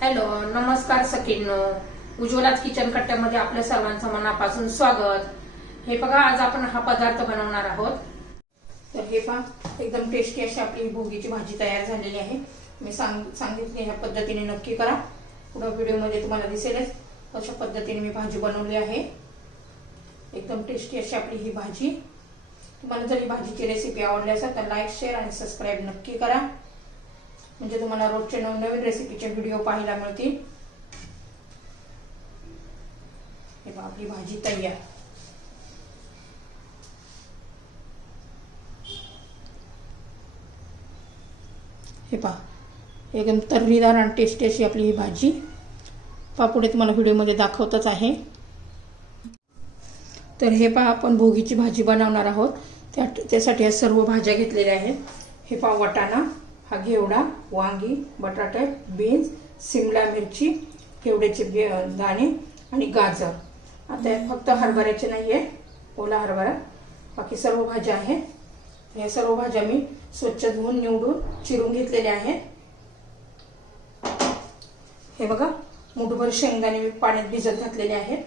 Hello, नमस्कार सखींनो. उज्ज्वलाच kitchen कट्ट्यामध्ये आपल्या सर्वांचं मनापासून स्वागत. हे बघा, आज आपण हा पदार्थ बनवणार आहोत. तर हे पहा, एकदम टेस्टी अशी आपली भोगीची भाजी तयार झालेली आहे. मी सांगितले ह्या पद्धतीने नक्की करा. पुढे व्हिडिओमध्ये तुम्हाला दिसेलच कशा पद्धतीने मी भाजी बनवली आहे. एकदम टेस्टी अशी आपली ही भाजी. तुम्हाला जर ही भाजीची रेसिपी आवडली असेल तर लाईक, शेअर आणि सबस्क्राईब नक्की करा, म्हणजे तुम्हाला रोजचे नवनवीन रेसिपीचे व्हिडिओ पाहायला मिळतील. हे बघा, आपली भाजी तयार. हे पहा, एकदम तर्रीदार आणि टेस्टी अशी आपली ही भाजी. पहा, पुढे तुम्हाला व्हिडिओमध्ये दाखवतच आहे. तर हे पहा, आपण भोगीची भाजी बनवणार आहोत. त्यासाठी या सर्व भाज्या घेतलेल्या आहेत. हे पहा, वाटाणा, हा घेवडा, वांगी, बटाटे, बीन्स, शिमला मिरची, घेवड्याचे दाणे आणि गाजर. आता यात फक्त हरभऱ्याचे नाही आहे, ओला हरभरा, बाकी सर्व भाज्या आहेत. या सर्व भाज्या मी स्वच्छ धुवून निवडून चिरून घेतलेल्या आहेत. हे बघा, मुठभर शेंगदाणे मी पाण्यात भिजत घातलेले आहेत.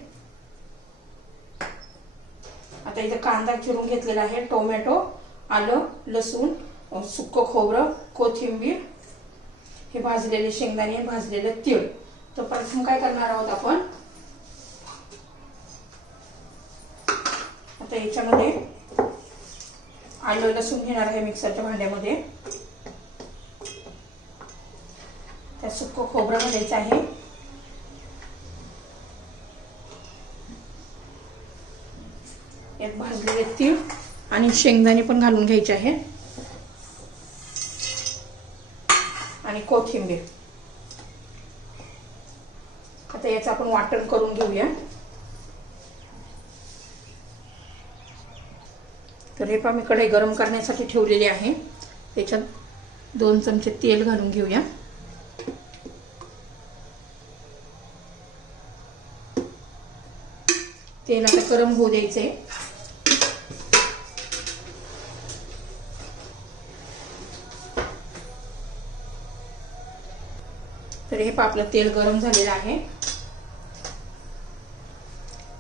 आता इथे कांदा चिरून घेतलेला आहे, टोमॅटो, आलं, लसूण, सुक्क खोबरं, कोथिंबीर, हे भाजलेले शेंगदाणे, भाजलेले तीळ. तर प्रथम काय करणार आहोत आपण, आता याच्यामध्ये आलं लसूण घेणार आहे मिक्सरच्या भांड्यामध्ये. त्यात सुक्क खोबरं घालायचं आहे. यात भाजलेले तीळ आणि शेंगदाणे पण घालून घ्यायचे आहे आणि कोथिंबीर. आता याचं आपण वाटण करून घेऊया. तर हे पहा, मी कढई गरम करण्यासाठी ठेवलेली आहे. त्याच्यात 2 चमचे तेल घालून घेऊया. तेल आता गरम होऊ द्यायचंय. तर हे पहा, आपलं तेल गरम झालेलं आहे.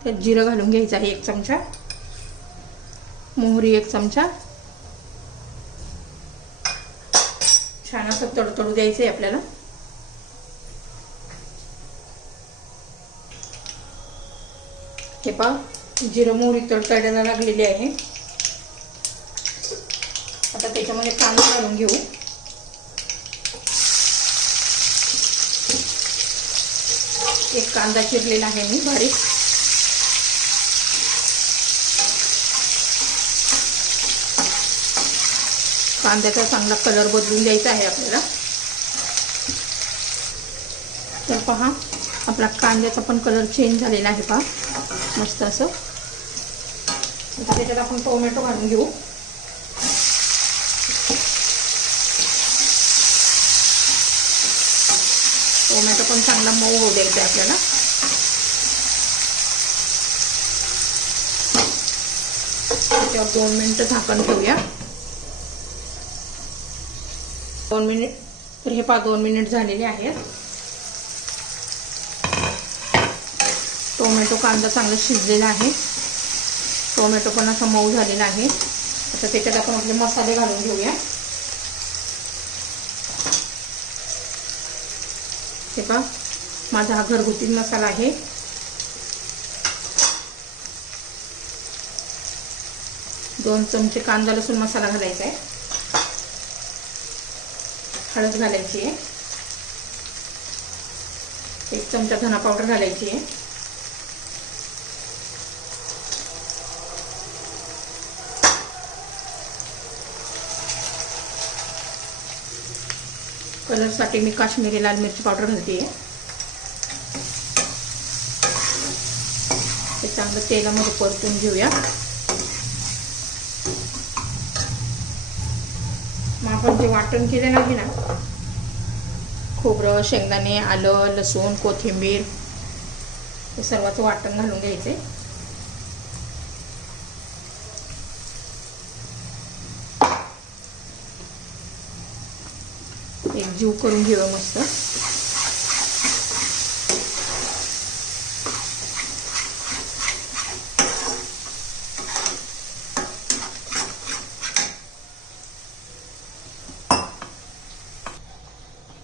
त्यात जिरं घालून घ्यायचं आहे 1 चमचा, मोहरी 1 चमचा. छान असं तडतडू द्यायचंय आपल्याला. हे पहा, जिरं मोहरी तडतडायला लागलेली आहे. आता त्याच्यामध्ये कांदा घालून घेऊ. एक कांदा चिरलेला आहे मी बारीक. कांद्याचा चांगला कलर बदलून द्यायचा आहे आपल्याला. तर पहा, आपला कांद्याचा पण कलर चेंज झालेला आहे. पहा, मस्त असं. आता त्याच्यात आपण टोमॅटो घालून घेऊ. टोमॅटो पण चांगला मऊ होऊ द्यायचा आहे आपल्याला. त्याच्यावर 2 मिनिटं झाकण ठेवूया. 2 मिनिट. तर हे पहा, 2 मिनिट झालेले आहेत. टोमॅटो कांदा चांगला शिजलेला आहे. टोमॅटो पण असा मऊ झालेला आहे. आता त्याच्यात आपण आपले मसाले घालून घेऊया. हे पहा, माझा हा घरगुती मसाला आहे. दोन चमचे कांदा लसूण मसाला घालायचा आहे. हळद घालायची आहे. 1 चमचा धना पावडर घालायची आहे. कलरसाठी मी काश्मीरी लाल मिरची पावडर घालते आहे. ते चांगलं तेलामध्ये परतून घेऊया. मग आपण जे वाटण केलेलं आहे ना, खोबरं, शेंगदाणे, आलं, लसूण, कोथिंबीर, हे सर्वांचं वाटण घालून घ्यायचे. एक जीव करून घेऊया मस्त.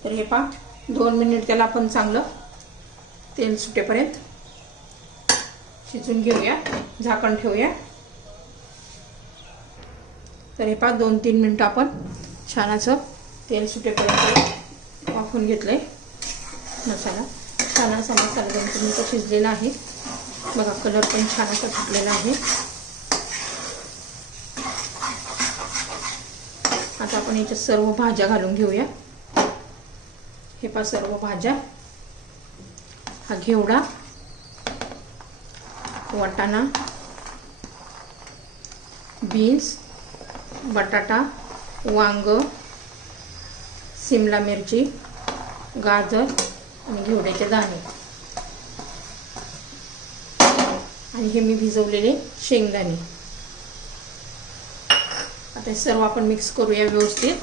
तर हे पहा 2 मिनिट त्याला आपण चांगलं तेल सुटेपर्यंत शिजून घेऊया, झाकण ठेवूया। तर हे पहा 2-3 मिनिटं आपण छान असं तेल सुटेपर्यंत वाफवून घेतलंय। मसाला छान असा मसाला 2-3 मिनिटं शिजलेला आहे बघा, कलर पण छान असा सुटलेला आहे। आता आपण याच्यात सर्व भाज्या घालून घेऊया। हे पहा सर्व भाज्या, हा घेवडा, वाटाणा, बीन्स, बटाटा, वांग, शिमला मिरची, गाजर आणि घेवड्याचे दाणे आणि हे मी भिजवलेले शेंगदाणे। आता हे सर्व आपण मिक्स करूया व्यवस्थित।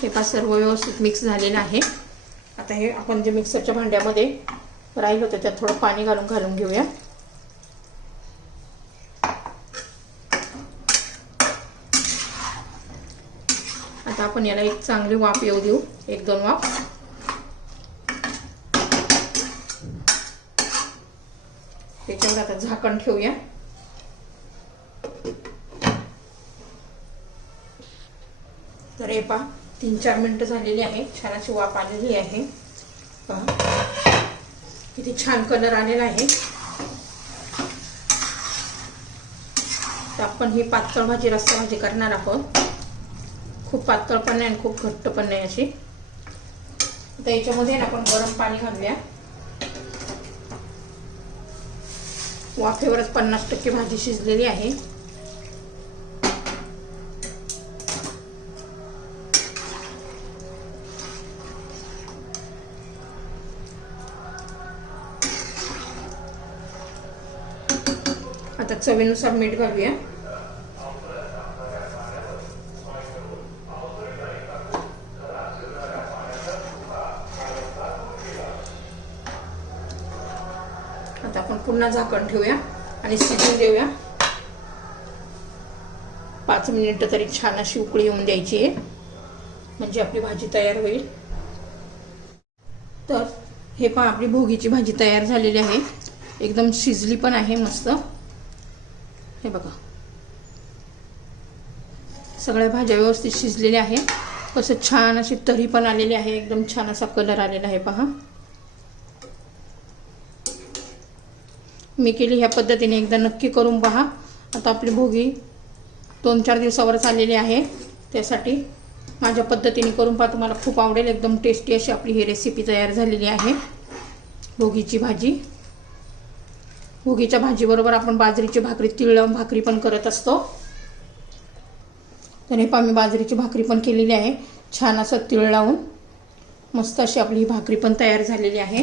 हे पहा सर्व व्यवस्थित मिक्स झालेलं आहे। आता हे आपण जे मिक्सरच्या भांड्यामध्ये राहिलं होतं त्यात थोडं पाणी घालून घेऊया। आता आपण याला एक चांगली वाफ येऊ देऊ, 1-2 वाफ। त्याच्यावर आता झाकण ठेवूया। तर हे पहा 3-4 मिनिटं झालेली आहे, छान अशी वाफ आलेली आहे। पहा किती छान कलर आलेला आहे। तर आपण ही पातळ भाजी, रस्सा भाजी करणार आहोत। खूप पातळ पण नाही आणि खूप घट्ट पण नाही अशी। आता याच्यामध्ये आपण गरम पाणी घालूया। वाफेवरच 50% भाजी शिजलेली आहे। आता चवीनुसार मीठ घालूया। आता आपण पुन्हा झाकण ठेवूया आणि शिजून देऊया। 5 मिनिटं तरी छान अशी उकळी येऊन द्यायची आहे, म्हणजे आपली भाजी तयार होईल। तर हे पहा आपली भोगीची भाजी तयार झालेली आहे, एकदम शिजली पण आहे मस्त। हे बघा सगळ्या भाज्या व्यवस्थित शिजलेल्या आहे, कसं छान अशी तरी पण आलेली आहे, एकदम छान असा कलर आलेला आहे। पहा मी केली ह्या पद्धतीने, एकदा नक्की करून पहा। आता आपली भोगी 2-4 दिवसावरच आलेली आहे, त्यासाठी माझ्या पद्धतीने करून पहा, तुम्हाला खूप आवडेल। एकदम टेस्टी अशी आपली ही रेसिपी तयार झालेली आहे, भोगीची भाजी। भोगीच्या भाजीबरोबर आपण बाजरीची भाकरी, तीळ लावून भाकरी पण करत असतो। तर हे पहा मी बाजरीची भाकरी पण केलेली आहे, छान असं तीळ लावून मस्त अशी आपली ही भाकरी पण तयार झालेली आहे।